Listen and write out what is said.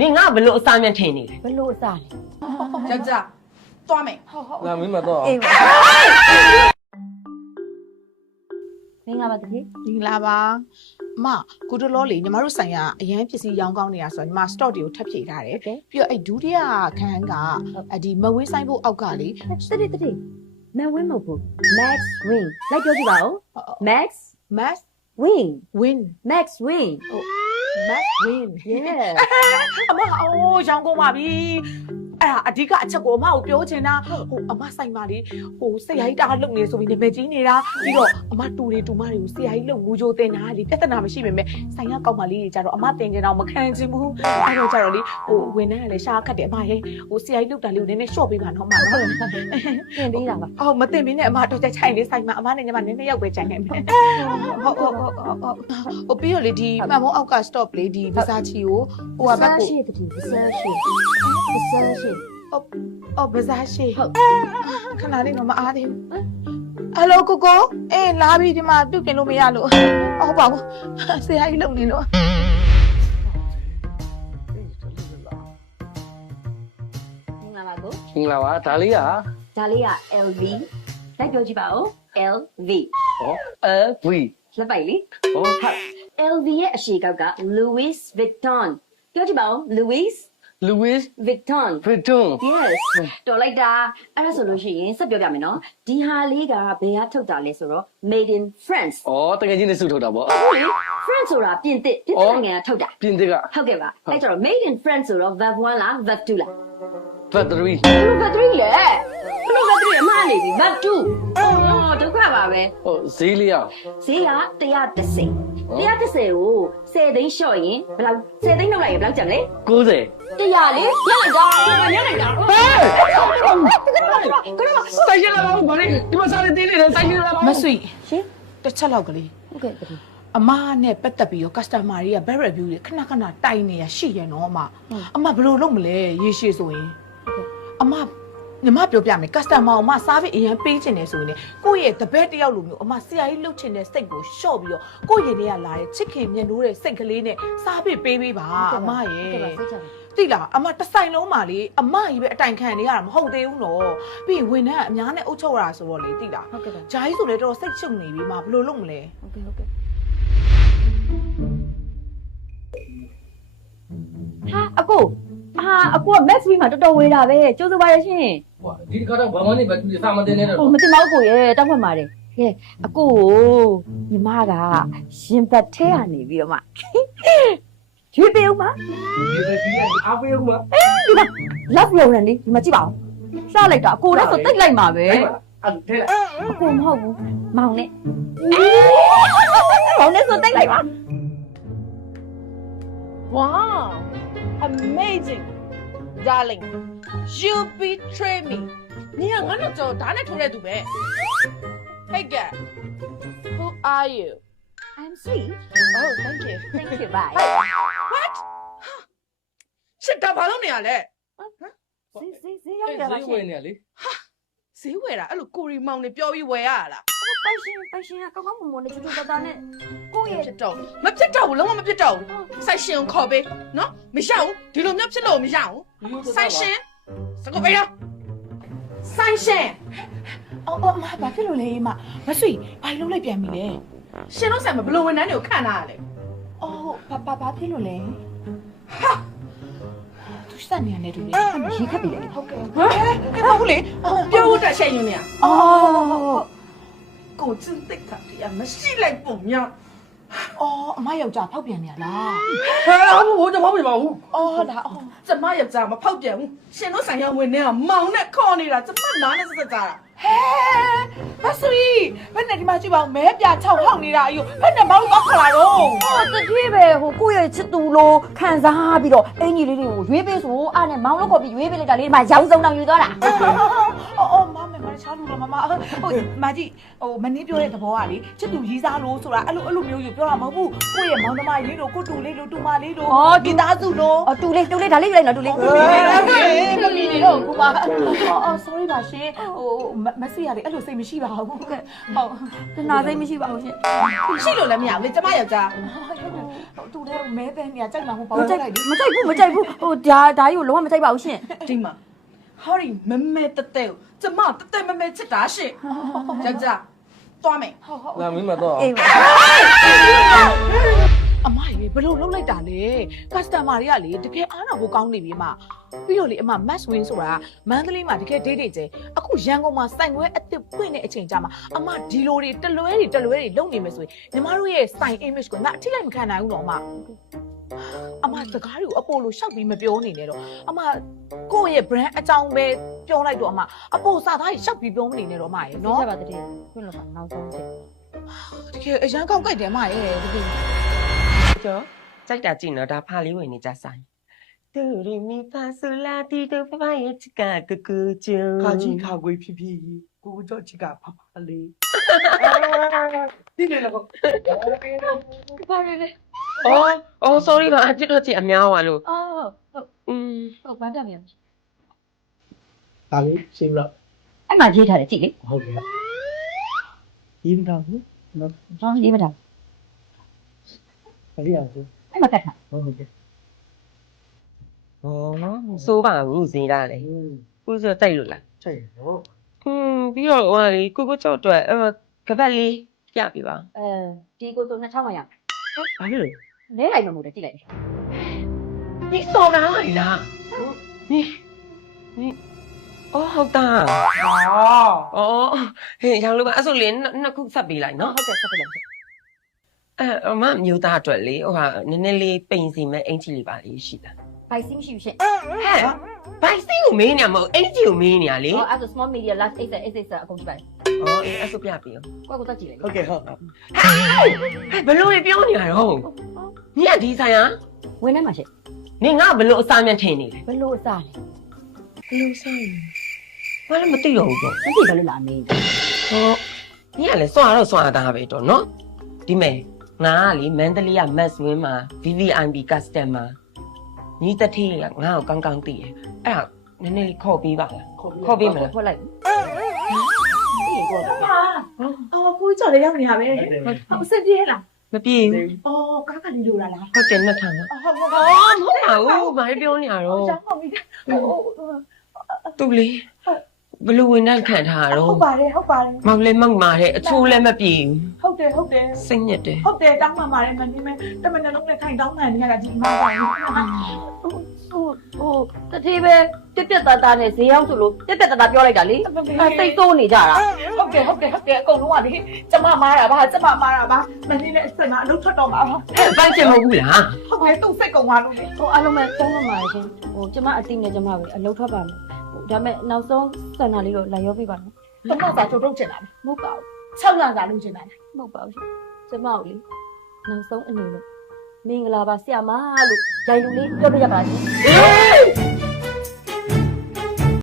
你俺不露上面听你的。ဘလို့အစားလဲ ယောက်ျားသွားမယ် လာမင်းမတော့ အေးပါမင်္ဂလာပါတကြီး ဒီလာပါအမကုတလောလေညီမတို့ဆိုင်ရာအရန်ပစ္စည်းရောင်းကောင်းနေတာဆိုတော့ညီမ stock တွေကိုထပ်ဖြည့်ထားတယ်ပြီးတော့အဲ့ဒုတိယခန်းကအဒီမဝင်းဆိုင်ဖို့အောက်ကလေ တတိမဝင်းမဟုတ်ဘူး Max Wing လိုက်ပြောကြည့်ပါဦး Max mass Wing win Max Wing mass win yeah အမအိုးရောင်းကုန်ပါပြီအဲ့ဒါအဓိကအချက်ကိုအမကိုပြောချင်တာဟိုအမဆိုင်ပါလေဟိုစိတ်ရိုက်တာလုပ်နေဆိုပြီးနာမည်ကြီးနေတာပြီးတော့အမတူတွေတူမတွေကိုစိတ်ရိုက်လုပ်ငူကြိုတင်တာလေပြဿနာမရှိပေမဲ့ဆိုင်ရကောက်ပါလေးတွေကြတော့အမတင်ကြတော့မခံချင်ဘူးအဲ့တော့ကြတော့လေဟိုဝန်ထမ်းကလည်းရှားခတ်တယ်အမဟဲဟိုစိတ်ရိုက်လုပ်တာလေးကိုနည်းနည်းရှော့ပေးပါတော့မနော် တင်ပေးတာပါ အော်မတင်ပေးနဲ့အမတော့ကြိုက်လေးဆိုင်မှာအမနဲ့ညီမနည်းနည်းရောက်ပဲကြိုက်နေမယ်ဟုတ်ဟိုပြီးတော့လေဒီမှန်မိုးအောက်က stop လေးဒီဗစာချီကိုဟိုကဘက်ကို ရှိတတိပစရှိ အော်ဗဇာရှိ ဟုတ် ခဏလေးတော့မအားသေးဘူးဟယ်လိုကိုကိုအေးလာပြီဒီမှာပြုတ်ပြင်လို့မရလို့ဟုတ်ပါဘူးဆရာကြီးလုံနေလို့ မင်္ဂလာပါကို မင်္ဂလာပါဒါလေးက ဒါလေးက LV လိုက်ပြောကြည့်ပါဦး LV ဟောV လက်ပိုက်လေ ဟော LV ရဲ့အရှိကောက်က Louis Vuitton ပြောကြည့်ပါဦး Louis Louis Vuitton Vuitton yes တော်လိုက်တာအဲ့ဒါဆိုလို့ရှိရင်ဆက်ပြောပြမယ်နော်ဒီဟာလေးကဘယ်ကထုတ်တာလဲဆိုတော့ Made in France ဩတကယ်ချင်းနဲ့စုထုတ်တာပေါ့ ဟုတ်လေ France ဆိုတာပြင်သစ်နိုင်ငံကထုတ်တာ ပြင်သစ်က ဟုတ်ကဲ့ပါအဲ့ကျတော့ Made in France ဆိုတော့ VAV1 လား VAV2 လား battery ဘယ်လို VAV3 လဲဘယ်လို VAV3 အမှားနေပြီ VAV2 အော်ဒုက္ခပါပဲ ဟောဈေးလေးอ่ะ ဈေးက130ကို10သိန်းလျှော့ရင်ဘယ်လောက်10သိန်းလောက်လိုက်ရင်ဘယ်လောက်ကျန်လဲ 90 100လေရလိုက်တာရလိုက်တာဟဲ့ စိုက်ရလာပါဦးဗောလေဒီမှာစားနေသေးတယ်စိုက်ရလာပါ မ ဦး ဆွေ ရှင် တစ်ချက်လောက်ကလေး ဟုတ်ကဲ့တတိ အမနဲ့ပတ်သက်ပြီးတော့ customer တွေက bad review တွေခဏခဏတိုင်နေရရှိရနော်အမဘယ်လိုလုပ်မလဲရေရှည်ဆိုရင်အမညီမပြောပြမယ် customer အမ service အရင်ပေးချင်တယ်ဆိုရင်ကိုယ့်ရဲ့တပည့်တယောက်လိုမျိုးအမဆရာကြီးလှုပ်ချင်တဲ့စိတ်ကိုရှော့ပြီးတော့ကိုယ့်ရင်ထဲကလာတဲ့ချစ်ခင်မြတ်နိုးတဲ့စိတ်ကလေးနဲ့ service ပေးပေးပါအမရဲ့ စိတ်ချပါ သိလားအမတစ်ဆိုင်လုံးမှာလေအမကြီးပဲအတိုင်ခံနေရတာမဟုတ်သေးဘူးနော်ပြီးရင်ဝန်ထမ်းကအများနဲ့အုပ်ချုပ်ရတာဆိုတော့လေသိလား ဟုတ်ကဲ့ပါ ဂျာကြီးဆိုလေတော့စိတ်ချုပ်နေပြီမဘယ်လိုလုပ်မလဲ ဟုတ်ကဲ့ဟာအကိုက Max Wing မှာတော်တော်ဝေးတာပဲကျိုးစပါရရှင် ဟောဒီကတော့ဘာမှနေပဲသူစားမတင်နဲ့တော့ ဟိုမတင်တော့ကိုရဲ့တောက်ဖွင့်ပါတယ်ကဲအကိုကိုညီမကရှင်ဘတ်ထဲကနေပြီးတော့မှရွေးပေးဦးမ ဒီပဲဒီအားပေးဦးမ လက်ပြုံနေလေဒီမှာကြည့်ပါဦးစလိုက်တာအကိုလည်းဆိုတိတ်လိုက်မှာပဲ အဲ့ထဲလာ အကိုမဟုတ်ဘူးမောင်နဲ့မောင်နဲ့ဆိုတိတ်လိုက်ပါ Wow amazing darling you betray me 你ကငါတို့ကြောဓာတ်နဲ့ထိုးတဲ့သူပဲ Hey girl who are you I'm sweet Oh thank you thank you bye What ရှစ်တာဘာလုပ်နေရလဲ စီရောက်ရပါ ဈေး ရှ ဝ င် င်နေလေ ဈေးဝယ်တာအဲ့လိုကိုရီမောင်နေပြောပြီးဝယ်ရလား ပိုင်ရှင်ကကောင်းကောင်းမွန်မွန်နဲ့ချူချူတတာနဲ့ကိုယ့်ရဲ့ ဖြစ်တော့မဖြစ်တော့ဘူးလုံးဝမဖြစ်တော့ဘူးဆိုင်ရှင်ကိုခေါ်ပေးနော်မရဘူးဒီလိုမျိုးဖြစ်လို့မရဘူးဆိုင်ရှင်စကောပေးရဆိုင်ရှင်အော်မဘာဖြစ်လို့လဲမဆွေဘာလို့လိုက်ပြန်ပြီလဲရှင်တို့ဆိုင်မှာဘလို့ဝန်ထမ်းတွေကိုခန့်ထားရလဲအော်ဘာဖြစ်လို့လဲဟာသူစနေရနေတူလေ ရေခတ်ပြီလေ ဟုတ်ကဲ့ဟဲ့ဘာလို့လဲပြောဖို့တက်ချက်ရင်နေရအော်ကိုကျင်းတိတ်တာတရားမရှိလိုက်ပုံများအော်အမယောက်ျားဖောက်ပြန်နေရလား ဟဲ့ဟိုကျွန်တော်မပြပါဘူး အော်ဒါအော်ကျမယောက်ျားမဖောက်ပြန်ဘူးရှင်တို့ဆိုင်ရဝင်နေကမောင်နဲ့ခေါ်နေတာကျမနားနဲ့ဆက်ကြတာဟဲမဆွေဘယ်နဲ့ဒီမှာကြည့်ပါဦးမဲပြ6ဟောက်နေတာအယူဘယ်နဲ့မောင်တော့ခလာတော့ တတိပဲဟိုကိုယ့်ရဲ့ချစ်သူလိုခံစားပြီးတော့အင်ကြီးလေးတွေကိုရွေးပေးဆိုအားနဲ့မောင်လို့ခေါ်ပြီးရွေးပေးလိုက်တာလေးဒီမှာရောင်စုံတောင်ယူသွားတာ အော်မမ ခြားလူတော့မမဟိုမကြီးဟိုမင်းပြောတဲ့သဘောကလေချစ်သူရီးစားလို့ဆိုတာအဲ့လိုမျိုးယူပြောတာမဟုတ်ဘူးကိုယ့်ရဲ့မောင်နှမလေးတို့ကိုတူလေးတို့တူမလေးတို့ဒီသားစုတို့ အော်တူလေးဒါလေးယူလိုက်နော်တူလေး မမီနေတော့ကိုမအော် sorry ပါရှင်ဟိုမဆီရလေအဲ့လိုစိတ်မရှိပါဘူးဟုတ်ကဲ့ဟုတ် တနာစိတ်မရှိပါဘူးရှင် ရှိလို့လည်းမရဘူးလေကျမယောက်ျား တူတဲ့မဲတဲ့နေရာကြိုက်မှာမဟုတ်ပါ မ ဘူး ကြိုက်ဘူးဟိုဒါကြီးကိုလုံးဝမကြိုက်ပါဘူးရှင် ဒီမှာဟာရီမမဲတက်တဲ့ကိုကျမတက်တဲ့မမဲချစ်တာရှင့်ယောက်ျားသွားမယ် ငါမင်းမတော့ အေးပါ အမရေဘလို့လုံးလိုက်တာလေ customer တွေကလေတကယ်အားနာဖို့ကောင်းနေပြီအမပြီးတော့လေအမ mass win ဆိုတာမန္တလေးမှာတကယ် date ကျအခုရန်ကုန်မှာစိုင်ခွဲအစ်စ်ဖွင့်တဲ့အချိန်ကြာမှာအမဒီလိုတွေတလွဲတွေလုံနေမယ်ဆိုရင်ညီမတို့ရဲ့ sign image ကိုငါအထိလိုက်မခံနိုင်ဘူးတော့အမစကားတွေကိုအပေါ်လို့ရှောက်ပြီးမပြောနေနဲ့တော့အမကိုယ့်ရဲ့ brand အကြောင်းပဲပြောလိုက်တော့အမအပေါ်စာသားကြီးရှောက်ပြီးပြောမနေနဲ့တော့အမရေ နော် နော် ဆက်ပါတည်းခွင့်လို့ပါနောက်ဆုံးချက် တကယ်အရန်ကောက်ကြိုက်တယ်အမရေတကယ် ကျော်ကြိုက်တာကြည့်နော်ဒါဖာလေးဝင်နေကြဆိုင်တူရီမီဖာဆူလာတီတိုဖဖရဲ့ချကကကူကျူ ခါကြီးခါခွေဖြည်းဖြည်းကိုကြော့ချစ်ကဖဖလေးဒီလေတော့ ပါရလေ အော် sorry ပါအစ်တော့ကြည့်အများပါလို့ အော်ဟုတ် อืม ဗန်းတက်မြန် ဒါလေးရှင်းလို့ အဲ့မှာရေးထားတယ်ကြည့်လေ ဟုတ်ကဲ့ဒီမတော်ဘူးနော် ဟောရေးမထား ခရီးအောင်ဆို အဲ့မှာကတ်ထား ဟုတ်ကဲ့ ဟောစိုးပါဘူးဈေးတာလေကိုဆိုတိုက်လို့လား ချိန်ဟုတ် ပြီးတော့ဟိုလေကိုကြောက်တော့ကပတ်လေးပြပြပါ ဒီကိုဆို2000မှရ ဘာဖြစ်လို့ လဲလိုက်မှမဟုတ်တယ်ကြည့်လိုက် ဒီစော်နာလိုက်လားนี่အော်ဟုတ်တာအော်ဟေးရောင်လို့ပါအဲ့ဆိုလေနှစ်ခုဆက်ပေးလိုက်နော် ဟုတ်ကဲ့ဆက်ပြလိုက် အမမျိုးသားအတွက်လေဟိုဟာနည်းနည်းလေးပိန်စီမဲ့အင်ချီလေးပါလေးရှိတာ ဘိုက်စင်းမရှိဘူးရှင် ဟဲ့ဘိုက်စီကိုမေးနေမှာမဟုတ်အင်ချီကိုမေးနေရလေ ဟောအဲ့ဒါ small media large XS အကုန်ကြည့်ပါလေ အော်အဲ့ဆိုပြပေးရော ကိုယ့်ကိုတက်ကြည့်လိုက် ဟုတ်ကဲ့ဟုတ် ဘယ်လိုလဲပြောနေရတော့ညီကဒီဆိုင်ဟာ ဝင်ထဲမှာရှင် နင်ငါဘယ်လိုအစားမြတ်ထင်နေလဲ ဘလို့အစားလဲ ဘယ်လိုဆိုင်ဘာလည်းမသိတော့ဘူးပေါ့ မသိဘလို့လာနေ ဟောညီကလည်းစွာတော့စွာတာပဲတော့နော်ဒီမဲ့ငါကလေမန္တလေးက mass win မှာ VVIP customer ညီတတိကငါ့ကိုကောင်းကောင်းသိတယ်အဲ့ဒါနည်းနည်းလေးခေါ်ပေးပါလားခေါ်ပေးမလား ထွက်လိုက် အော်ကိုကြော်လေးရောက်နေရပဲဟုတ်စက်ပြေးလား မပြေဘူး အော်ကားကလေးလိုလာလား ဟုတ်တယ်နှစ်ထပ် ဟုတ် အော်မဟုတ်ပါဘူးဘာပြောနေရတော့ ကျောင်းဟုတ်ပြီ သူလေဘလူဝင်နှံ့ခံထားရတော့ ဟုတ်ပါတယ် မောင်လေးမောင်မာတဲ့အချိုးလည်းမပြေဘူး ဟုတ်တယ် စိတ်ညစ်တယ် ဟုတ်တယ်တောင်းမှပါတယ်မင်းမတမန်လုံးနဲ့ခိုင်တောင်းမှန်နေရတာဒီမှာပါ ဟိုတတိပဲပြက်ပြက်သားသားနဲ့ဈေးရောက်ဆိုလို့ပြက်ပြက်သားသားပြောလိုက်တာလေစိတ်ဆိုးနေကြတာ ဟုတ်တယ်အကုန်လုံးကလေကျမမားတာပါမင်းနဲ့အစင်ကအလုပ်ထွက်တော့မှာ ဟဲ့ပိုက်ချင်မဟုတ်ဘူးလား ဟုတ်ပဲသူ့စိတ်ကုန်သွားလို့လေ ဟိုအလုံးမဲ့သုံးလို့မှာရှင်ဟိုကျမအတိနဲ့ကျမပဲအလုပ်ထွက်ပါမယ်ဟိုဒါမဲ့နောက်ဆုံးစံနာလေးတော့လာရောပြပါနော် တမစာချုပ်ထုတ်ချင်တာ မဟုတ်ပါဘူး 6လစာလုပ်ချင်တာ မဟုတ်ပါဘူးရှင်ကျမကိုလေနောက်ဆုံးအနေနဲ့မင်္ဂလာပါဆရာမလို့ဂျိုင်လူလေးပြောပြရပါလားရှင်